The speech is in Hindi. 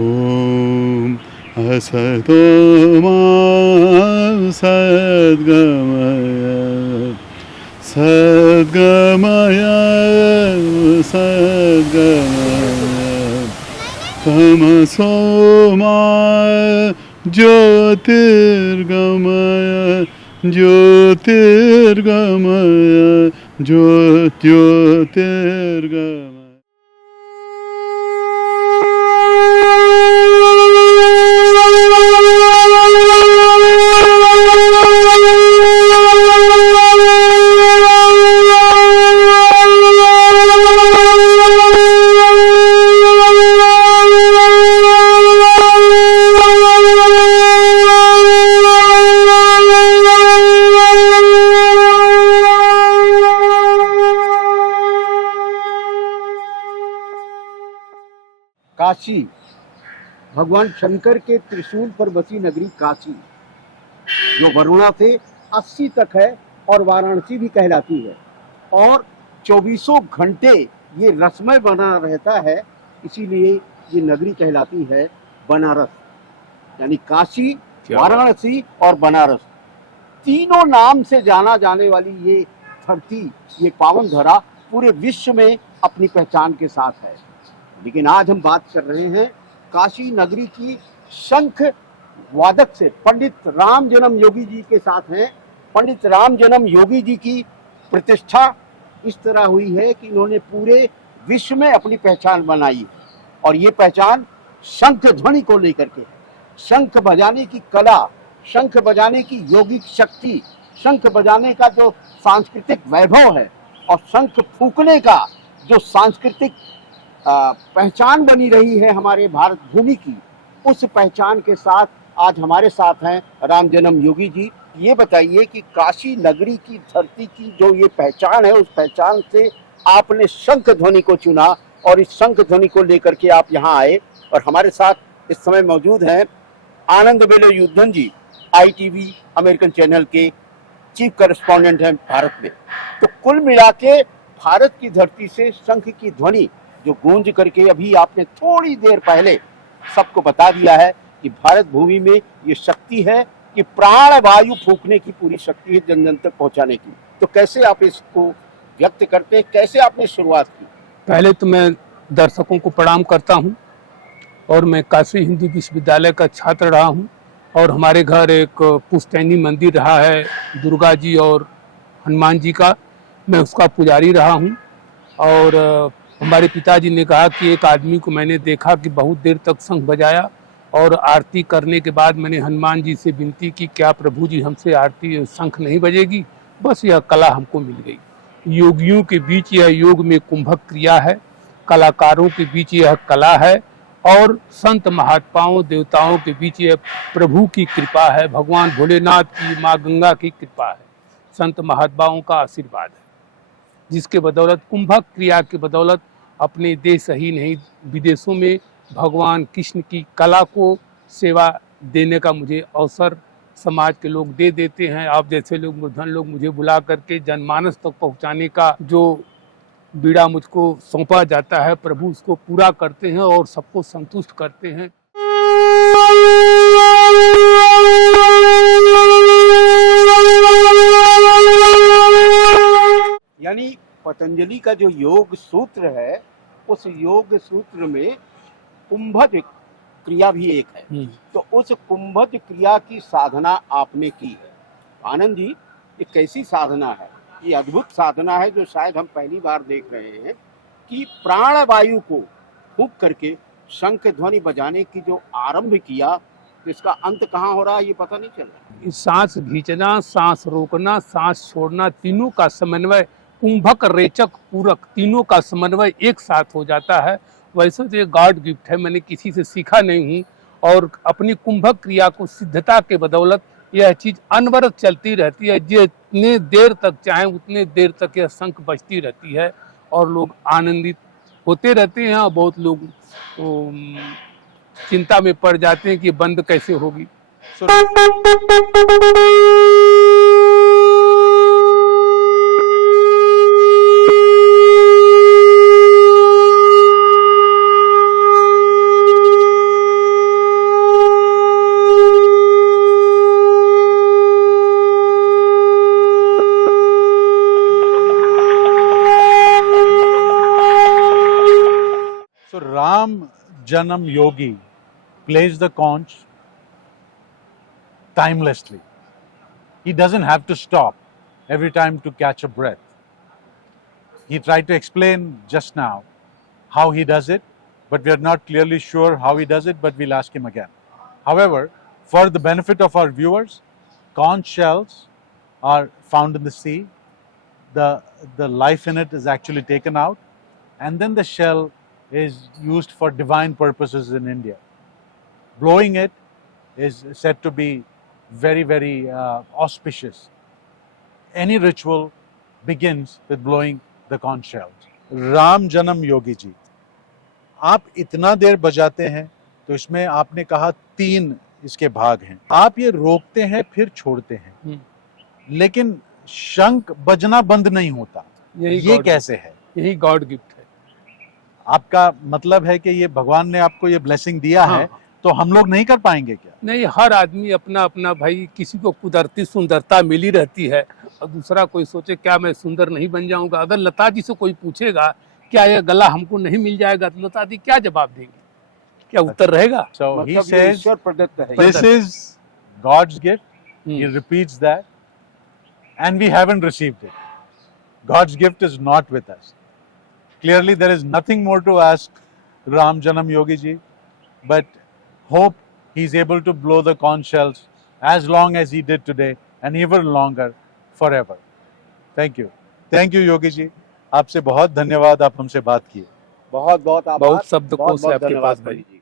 ओम असतो मा सद्गमय सद्गमय सद्गमय तमसो मा ज्योतिर्गमय ज्योतिर्गमय ज्योतिर्गमय। काशी, भगवान शंकर के त्रिशूल पर बसी नगरी काशी, जो वरुणा से 80 तक है और वाराणसी भी कहलाती है, और 24 घंटे ये रसमय बना रहता है, इसीलिए ये नगरी कहलाती है बनारस। यानी काशी, वाराणसी और बनारस, तीनों नाम से जाना जाने वाली ये धरती, ये पावन धरा पूरे विश्व में अपनी पहचान के साथ है। लेकिन आज हम बात कर रहे हैं काशी नगरी की शंख वादक से। पंडित राम जन्म योगी जी के साथ हैं। पंडित राम जन्म योगी जी की प्रतिष्ठा इस तरह हुई है कि इन्होंने पूरे विश्व में अपनी पहचान बनाई, और ये पहचान शंख ध्वनि को लेकर के है। शंख बजाने की कला, शंख बजाने की योगिक शक्ति, शंख बजाने का जो सांस्कृतिक वैभव है, और शंख फूंकने का जो सांस्कृतिक पहचान बनी रही है हमारे भारत भूमि की, उस पहचान के साथ आज हमारे साथ हैं राम जन्म योगी जी। ये बताइए कि काशी नगरी की धरती की जो ये पहचान है, उस पहचान से आपने शंख ध्वनि को चुना, और इस शंख ध्वनि को लेकर के आप यहाँ आए, और हमारे साथ इस समय मौजूद हैं आनंद वेलुयुद्धन जी, ITV अमेरिकन चैनल के चीफ करेस्पॉन्डेंट हैं भारत में। तो कुल मिला के भारत की धरती से शंख की ध्वनि जो गूंज करके अभी आपने थोड़ी देर पहले सबको बता दिया है कि भारत भूमि में ये शक्ति है कि प्राण वायु फूंकने की पूरी शक्ति है जन जन तक पहुंचाने की। तो कैसे आप इसको व्यक्त करते हैं, कैसे आपने शुरुआत की? पहले तो मैं दर्शकों को प्रणाम करता हूं, और मैं काशी हिंदू विश्वविद्यालय का छात्र रहा हूं, और हमारे घर एक पुश्तैनी मंदिर रहा है दुर्गा जी और हनुमान जी का, मैं उसका पुजारी रहा हूं। और हमारे पिताजी ने कहा कि एक आदमी को मैंने देखा कि बहुत देर तक शंख बजाया, और आरती करने के बाद मैंने हनुमान जी से विनती की, क्या प्रभु जी हमसे आरती शंख नहीं बजेगी? बस यह कला हमको मिल गई। योगियों के बीच यह योग में कुंभक क्रिया है, कलाकारों के बीच यह कला है, और संत महात्माओं देवताओं के बीच यह प्रभु की कृपा है, भगवान भोलेनाथ की, माँ गंगा की कृपा है, संत महात्माओं का आशीर्वाद है, जिसके बदौलत कुंभक क्रिया के बदौलत अपने देश ही नहीं विदेशों में भगवान कृष्ण की कला को सेवा देने का मुझे अवसर समाज के लोग दे देते हैं। आप जैसे लोग, मूर्धन लोग मुझे बुला करके जनमानस तक पहुंचाने का जो बीड़ा मुझको सौंपा जाता है, प्रभु उसको पूरा करते हैं और सबको संतुष्ट करते हैं। यानी पतंजलि का जो योग सूत्र है, उस योग सूत्र में कुंभज क्रिया भी एक है। तो उस कुंभज क्रिया की साधना आपने की है। आनंद जी, ये कैसी साधना है? ये अद्भुत साधना है जो शायद हम पहली बार देख रहे हैं कि प्राण वायु को फूंक करके शंख ध्वनि बजाने की जो आरंभ किया, तो इसका अंत कहाँ हो रहा है ये पता नहीं चल रहा। सांस खींचना, सांस रोकना, सांस छोड़ना, तीनों का समन्वय, कुंभक रेचक पूरक, तीनों का समन्वय एक साथ हो जाता है। वैसे तो ये गॉड गिफ्ट है, मैंने किसी से सीखा नहीं हूँ, और अपनी कुंभक क्रिया को सिद्धता के बदौलत यह चीज़ अनवरत चलती रहती है। जितने देर तक चाहे उतने देर तक यह शंख बजती रहती है, और लोग आनंदित होते रहते हैं। और बहुत लोग चिंता में पड़ जाते हैं कि बंद कैसे होगी। So, so Ram Janam Yogi plays the conch timelessly. He doesn't have to stop every time to catch a breath. He tried to explain just now how he does it, but we are not clearly sure how he does it, but we'll ask him again. However, for the benefit of our viewers, conch shells are found in the sea. The life in it is actually taken out, and then the shell is used for divine purposes in India. Blowing it is said to be very, very auspicious. Any ritual begins with blowing the conch shells. Ram जन्म योगी जी, आप इतना देर बजाते हैं तो इसमें आपने कहा 3 इसके भाग हैं। आप ये रोकते हैं फिर छोड़ते हैं, लेकिन शंख बजना बंद नहीं होता, ये कैसे है? यही गॉड गिफ्ट है। आपका मतलब है कि ये भगवान ने आपको ये ब्लेसिंग दिया है, तो हम लोग नहीं कर पाएंगे क्या? नहीं, हर आदमी अपना अपना, भाई किसी को कुदरती सुंदरता मिली रहती है और दूसरा कोई सोचे क्या मैं सुंदर नहीं बन जाऊंगा। अगर लता जी से कोई पूछेगा क्या ये गला हमको नहीं मिल जाएगा, तो लता जी क्या जवाब देंगे, क्या उत्तर रहेगा? So he मतलब ये says ईश्वर प्रदत्त है। this is God's gift. He repeats that, and we haven't received it. God's gift is not with us. Clearly, there is nothing more to ask Ram Janam Yogi ji, but hope he's able to blow the conch shells as long as he did today and even longer, forever. Thank you. Thank you, Yogi ji. आपसे बहुत धन्यवाद, आप हमसे बात किए। बहुत बहुत आभार। बहुत शब्दकोश है आपके धन्यवाद पास भाई। जी।